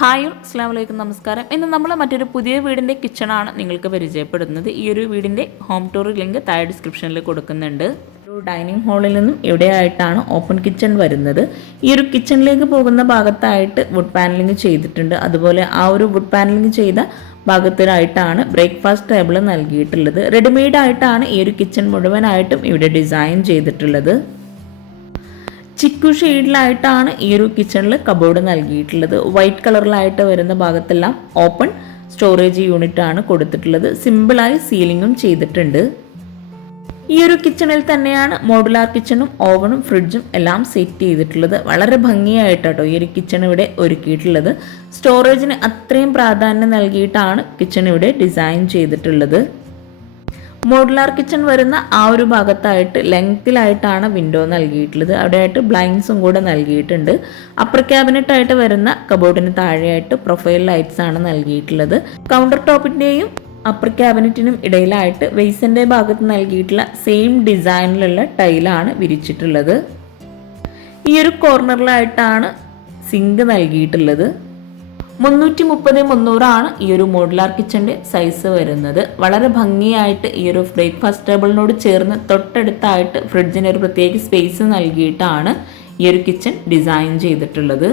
Hi അസ്സാം വലൈക്കും നമസ്കാരം. ഇന്ന് നമ്മൾ മറ്റൊരു പുതിയ വീടിന്റെ കിച്ചണാണ് നിങ്ങൾക്ക് പരിചയപ്പെടുന്നത്. ഈ ഒരു വീടിന്റെ ഹോം ടൂർ ലിങ്ക് താഴെ ഡിസ്ക്രിപ്ഷനിൽ കൊടുക്കുന്നുണ്ട്. ഒരു ഡൈനിങ് ഹാളിൽ നിന്നും ഇവിടെയായിട്ടാണ് ഓപ്പൺ കിച്ചൺ വരുന്നത്. ഈ ഒരു കിച്ചണിലേക്ക് പോകുന്ന ഭാഗത്തായിട്ട് വുഡ് പാനലിംഗ് ചെയ്തിട്ടുണ്ട്. അതുപോലെ ആ ഒരു വുഡ് പാനലിംഗ് ചെയ്ത ഭാഗത്തിനായിട്ടാണ് ബ്രേക്ക്ഫാസ്റ്റ് ടേബിൾ നൽകിയിട്ടുള്ളത്. റെഡിമെയ്ഡ് ആയിട്ടാണ് ഈ ഒരു കിച്ചൺ മുഴുവനായിട്ടും ഇവിടെ ഡിസൈൻ ചെയ്തിട്ടുള്ളത്. ചിക്കു ഷെയ്ഡിലായിട്ടാണ് ഈ ഒരു കിച്ചണിൽ കബോർഡ് നൽകിയിട്ടുള്ളത്. വൈറ്റ് കളറിലായിട്ട് വരുന്ന ഭാഗത്തെല്ലാം ഓപ്പൺ സ്റ്റോറേജ് യൂണിറ്റ് ആണ് കൊടുത്തിട്ടുള്ളത്. സിമ്പിളായി സീലിങ്ങും ചെയ്തിട്ടുണ്ട്. ഈ ഒരു കിച്ചണിൽ തന്നെയാണ് മോഡുലാർ കിച്ചണും ഓവനും ഫ്രിഡ്ജും എല്ലാം സെറ്റ് ചെയ്തിട്ടുള്ളത്. വളരെ ഭംഗിയായിട്ടോ ഈ ഒരു കിച്ചൺ ഇവിടെ ഒരുക്കിയിട്ടുള്ളത്. സ്റ്റോറേജിന് അത്രയും പ്രാധാന്യം നൽകിയിട്ടാണ് കിച്ചൺ ഇവിടെ ഡിസൈൻ ചെയ്തിട്ടുള്ളത്. മോഡുലാർ കിച്ചൺ വരുന്ന ആ ഒരു ഭാഗത്തായിട്ട് ലെങ്ത്തിലായിട്ടാണ് വിൻഡോ നൽകിയിട്ടുള്ളത്. അവിടെയായിട്ട് ബ്ലൈൻഡ്സും കൂടെ നൽകിയിട്ടുണ്ട്. അപ്പർ ക്യാബിനറ്റ് ആയിട്ട് വരുന്ന കബോർഡിന് താഴെയായിട്ട് പ്രൊഫൈൽ ലൈറ്റ്സ് ആണ് നൽകിയിട്ടുള്ളത്. കൗണ്ടർ ടോപ്പിന്റെയും അപ്പർ ക്യാബിനറ്റിനും ഇടയിലായിട്ട് വെയ്സിന്റെ ഭാഗത്ത് നൽകിയിട്ടുള്ള സെയിം ഡിസൈനിലുള്ള ടൈലാണ് വിരിച്ചിട്ടുള്ളത്. ഈ ഒരു കോർണറിലായിട്ടാണ് സിങ്ക് നൽകിയിട്ടുള്ളത്. മുന്നൂറ്റി മുപ്പത് മുന്നൂറാണ് ഈ ഒരു മോഡുലാർ കിച്ചന്റെ സൈസ് വരുന്നത്. വളരെ ഭംഗിയായിട്ട് ഈ ഒരു ബ്രേക്ക്ഫാസ്റ്റ് ടേബിളിനോട് ചേർന്ന് തൊട്ടടുത്തായിട്ട് ഫ്രിഡ്ജിന് ഒരു പ്രത്യേക സ്പേസ് നൽകിയിട്ടാണ് ഈ ഒരു കിച്ചൺ ഡിസൈൻ ചെയ്തിട്ടുള്ളത്.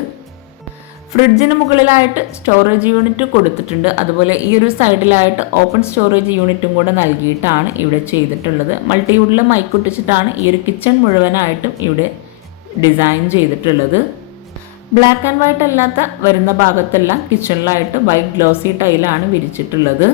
ഫ്രിഡ്ജിന് മുകളിലായിട്ട് സ്റ്റോറേജ് യൂണിറ്റ് കൊടുത്തിട്ടുണ്ട്. അതുപോലെ ഈ ഒരു സൈഡിലായിട്ട് ഓപ്പൺ സ്റ്റോറേജ് യൂണിറ്റും കൂടെ നൽകിയിട്ടാണ് ഇവിടെ ചെയ്തിട്ടുള്ളത്. മൾട്ടിവുഡിൽ മൈക്കൊട്ടിച്ചിട്ടാണ് ഈ ഒരു കിച്ചൺ മുഴുവനായിട്ടും ഇവിടെ ഡിസൈൻ ചെയ്തിട്ടുള്ളത്. ബ്ലാക്ക് ആൻഡ് വൈറ്റ് അല്ലാത്ത വരുന്ന ഭാഗത്തെല്ലാം കിച്ചണിലായിട്ട് വൈറ്റ് ഗ്ലോസി ടൈലാണ് വിരിച്ചിട്ടുള്ളത്.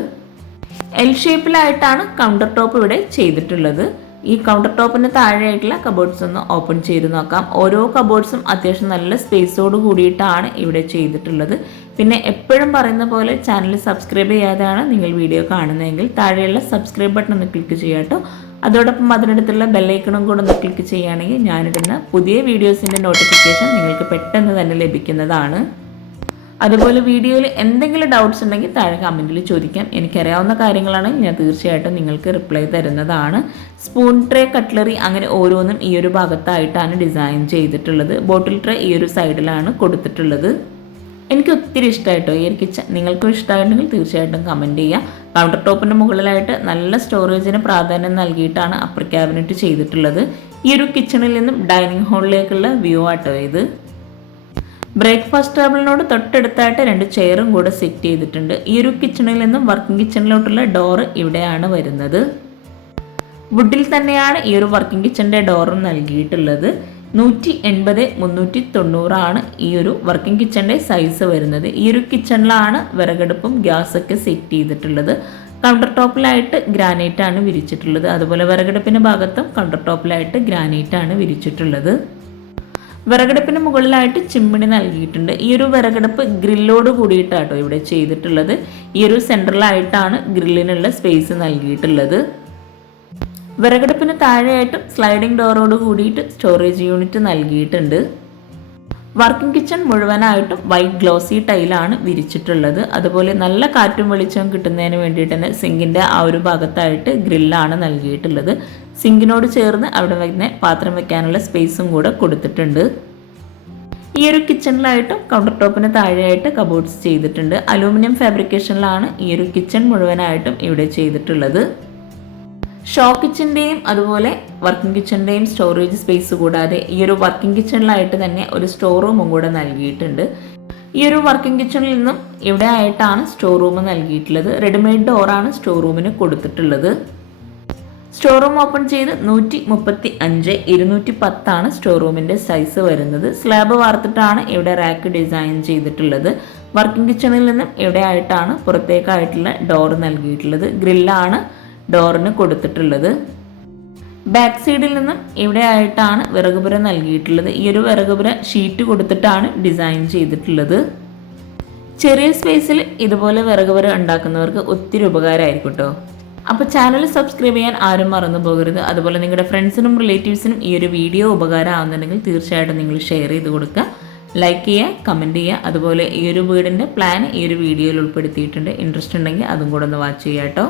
എൽ ഷേപ്പിലായിട്ടാണ് കൗണ്ടർ ടോപ്പ് ഇവിടെ ചെയ്തിട്ടുള്ളത്. ഈ കൗണ്ടർ ടോപ്പിന് താഴെയായിട്ടുള്ള കബോർഡ്സ് ഒന്ന് ഓപ്പൺ ചെയ്ത് നോക്കാം. ഓരോ കബോർഡ്സും അത്യാവശ്യം നല്ല സ്പേസോട് കൂടിയിട്ടാണ് ഇവിടെ ചെയ്തിട്ടുള്ളത്. പിന്നെ എപ്പോഴും പറയുന്ന പോലെ ചാനൽ സബ്സ്ക്രൈബ് ചെയ്യാതെയാണ് നിങ്ങൾ വീഡിയോ കാണുന്നതെങ്കിൽ താഴെയുള്ള സബ്സ്ക്രൈബ് ബട്ടൺ ഒന്ന് ക്ലിക്ക് ചെയ്യാം കേട്ടോ അതോടൊപ്പം അതിനടുത്തുള്ള ബെല്ലൈക്കണും കൂടെ ഒന്ന് ക്ലിക്ക് ചെയ്യുകയാണെങ്കിൽ ഞാനിടുന്ന പുതിയ വീഡിയോസിന്റെ നോട്ടിഫിക്കേഷൻ നിങ്ങൾക്ക് പെട്ടെന്ന് തന്നെ ലഭിക്കുന്നതാണ്. അതുപോലെ വീഡിയോയിൽ എന്തെങ്കിലും ഡൗട്ട്സ് ഉണ്ടെങ്കിൽ താഴെ കമന്റിൽ ചോദിക്കാം. എനിക്കറിയാവുന്ന കാര്യങ്ങളാണെങ്കിൽ ഞാൻ തീർച്ചയായിട്ടും നിങ്ങൾക്ക് റിപ്ലൈ തരുന്നതാണ്. സ്പൂൺ ട്രേ കട്ട്ലറി അങ്ങനെ ഓരോന്നും ഈ ഒരു ഭാഗത്തായിട്ടാണ് ഡിസൈൻ ചെയ്തിട്ടുള്ളത്. ബോട്ടിൽ ട്രേ ഈ ഒരു സൈഡിലാണ് കൊടുത്തിട്ടുള്ളത്. എനിക്ക് ഒത്തിരി ഇഷ്ടമായിട്ടോ ഈ ഒരു കിച്ചൺ നിങ്ങൾക്കും ഇഷ്ടമായിട്ടുണ്ടെങ്കിൽ തീർച്ചയായിട്ടും കമന്റ് ചെയ്യുക. കൗണ്ടർ ടോപ്പിന്റെ മുകളിലായിട്ട് നല്ല സ്റ്റോറേജിന് പ്രാധാന്യം നൽകിയിട്ടാണ് അപ്പർ ക്യാബിനറ്റ് ചെയ്തിട്ടുള്ളത്. ഈ ഒരു കിച്ചണിൽ നിന്നും ഡൈനിങ് ഹാളിലേക്കുള്ള വ്യൂ ആട്ടോ ഇത്. ബ്രേക്ക്ഫാസ്റ്റ് ടേബിളിനോട് തൊട്ടടുത്തായിട്ട് രണ്ട് ചെയറും കൂടെ സെറ്റ് ചെയ്തിട്ടുണ്ട്. ഈ ഒരു കിച്ചണിൽ നിന്നും വർക്കിംഗ് കിച്ചണിലോട്ടുള്ള ഡോറ് ഇവിടെയാണ് വരുന്നത്. വുഡിൽ തന്നെയാണ് ഈ ഒരു വർക്കിംഗ് കിച്ചന്റെ ഡോറും നൽകിയിട്ടുള്ളത്. നൂറ്റി എൺപത് മുന്നൂറ്റി തൊണ്ണൂറാണ് ഈ ഒരു വർക്കിംഗ് കിച്ചന്റെ സൈസ് വരുന്നത്. ഈ ഒരു കിച്ചണിലാണ് വിറകടുപ്പും ഗ്യാസൊക്കെ സെറ്റ് ചെയ്തിട്ടുള്ളത്. കൗണ്ടർ ടോപ്പിലായിട്ട് ഗ്രാനൈറ്റ് ആണ് വിരിച്ചിട്ടുള്ളത്. അതുപോലെ വിറകടുപ്പിന്റെ ഭാഗത്തും കൗണ്ടർ ടോപ്പിലായിട്ട് ഗ്രാനൈറ്റ് ആണ് വിരിച്ചിട്ടുള്ളത്. വിറകടുപ്പിന് മുകളിലായിട്ട് ചിമ്മിണി നൽകിയിട്ടുണ്ട്. ഈ ഒരു വിറകടുപ്പ് ഗ്രില്ലോട് കൂടിയിട്ടാട്ടോ ഇവിടെ ചെയ്തിട്ടുള്ളത്. ഈ ഒരു സെൻട്രലായിട്ടാണ് ഗ്രില്ലിനുള്ള സ്പേസ് നൽകിയിട്ടുള്ളത്. വിറകടുപ്പിന് താഴെയായിട്ടും സ്ലൈഡിംഗ് ഡോറോട് കൂടിയിട്ട് സ്റ്റോറേജ് യൂണിറ്റ് നൽകിയിട്ടുണ്ട്. വർക്കിംഗ് കിച്ചൺ മുഴുവനായിട്ടും വൈറ്റ് ഗ്ലോസി ടൈലാണ് വിരിച്ചിട്ടുള്ളത്. അതുപോലെ നല്ല കാറ്റും വെളിച്ചവും കിട്ടുന്നതിന് വേണ്ടിയിട്ട് തന്നെ സിങ്കിന്റെ ആ ഒരു ഭാഗത്തായിട്ട് ഗ്രില്ലാണ് നൽകിയിട്ടുള്ളത്. സിങ്കിനോട് ചേർന്ന് അവിടെ തന്നെ പാത്രം വെക്കാനുള്ള സ്പേസും കൂടെ കൊടുത്തിട്ടുണ്ട്. ഈ ഒരു കിച്ചണിലായിട്ടും കൗണ്ടർ ടോപ്പിന് താഴെയായിട്ട് കബോർഡ്സ് ചെയ്തിട്ടുണ്ട്. അലൂമിനിയം ഫാബ്രിക്കേഷനിലാണ് ഈ ഒരു കിച്ചൺ മുഴുവനായിട്ടും ഇവിടെ ചെയ്തിട്ടുള്ളത്. ഷോ കിച്ചന്റെയും അതുപോലെ വർക്കിംഗ് കിച്ചന്റെയും സ്റ്റോറേജ് സ്പേസ് കൂടാതെ ഈ ഒരു വർക്കിംഗ് കിച്ചണിലായിട്ട് തന്നെ ഒരു സ്റ്റോർ റൂമും കൂടെ നൽകിയിട്ടുണ്ട്. ഈ ഒരു വർക്കിംഗ് കിച്ചണിൽ നിന്നും ഇവിടെ ആയിട്ടാണ് സ്റ്റോർ റൂം നൽകിയിട്ടുള്ളത്. റെഡിമെയ്ഡ് ഡോറാണ് സ്റ്റോർ റൂമിന് കൊടുത്തിട്ടുള്ളത്. സ്റ്റോർ റൂം ഓപ്പൺ ചെയ്ത് നൂറ്റി മുപ്പത്തി അഞ്ച് ഇരുന്നൂറ്റി പത്താണ് സ്റ്റോർ റൂമിന്റെ സൈസ് വരുന്നത്. സ്ലാബ് വാർത്തിട്ടാണ് ഇവിടെ റാക്ക് ഡിസൈൻ ചെയ്തിട്ടുള്ളത്. വർക്കിംഗ് കിച്ചണിൽ നിന്നും ഇവിടെ ആയിട്ടാണ് പുറത്തേക്കായിട്ടുള്ള ഡോർ നൽകിയിട്ടുള്ളത്. ഗ്രില്ലാണ് ഡോറിന് കൊടുത്തിട്ടുള്ളത്. ബാക്ക് സൈഡിൽ നിന്നും ഇവിടെ ആയിട്ടാണ് വിറകുപുര നൽകിയിട്ടുള്ളത്. ഈ ഒരു വിറകുപുര ഷീറ്റ് കൊടുത്തിട്ടാണ് ഡിസൈൻ ചെയ്തിട്ടുള്ളത്. ചെറിയ സ്പേസിൽ ഇതുപോലെ വിറകുപുര ഉണ്ടാക്കുന്നവർക്ക് ഒത്തിരി ഉപകാരമായിരിക്കും കേട്ടോ അപ്പോൾ ചാനൽ സബ്സ്ക്രൈബ് ചെയ്യാൻ ആരും മറന്നു പോകരുത്. അതുപോലെ നിങ്ങളുടെ ഫ്രണ്ട്സിനും റിലേറ്റീവ്സിനും ഈ ഒരു വീഡിയോ ഉപകാരമാകുന്നുണ്ടെങ്കിൽ തീർച്ചയായിട്ടും നിങ്ങൾ ഷെയർ ചെയ്ത് കൊടുക്കുക. ലൈക്ക് ചെയ്യുക കമന്റ് ചെയ്യുക. അതുപോലെ ഈ ഒരു വീടിന്റെ പ്ലാൻ ഈ ഒരു വീഡിയോയിൽ ഉൾപ്പെടുത്തിയിട്ടുണ്ട്. ഇൻട്രസ്റ്റ് ഉണ്ടെങ്കിൽ അതും കൂടെ ഒന്ന് വാച്ച് ചെയ്യാം കേട്ടോ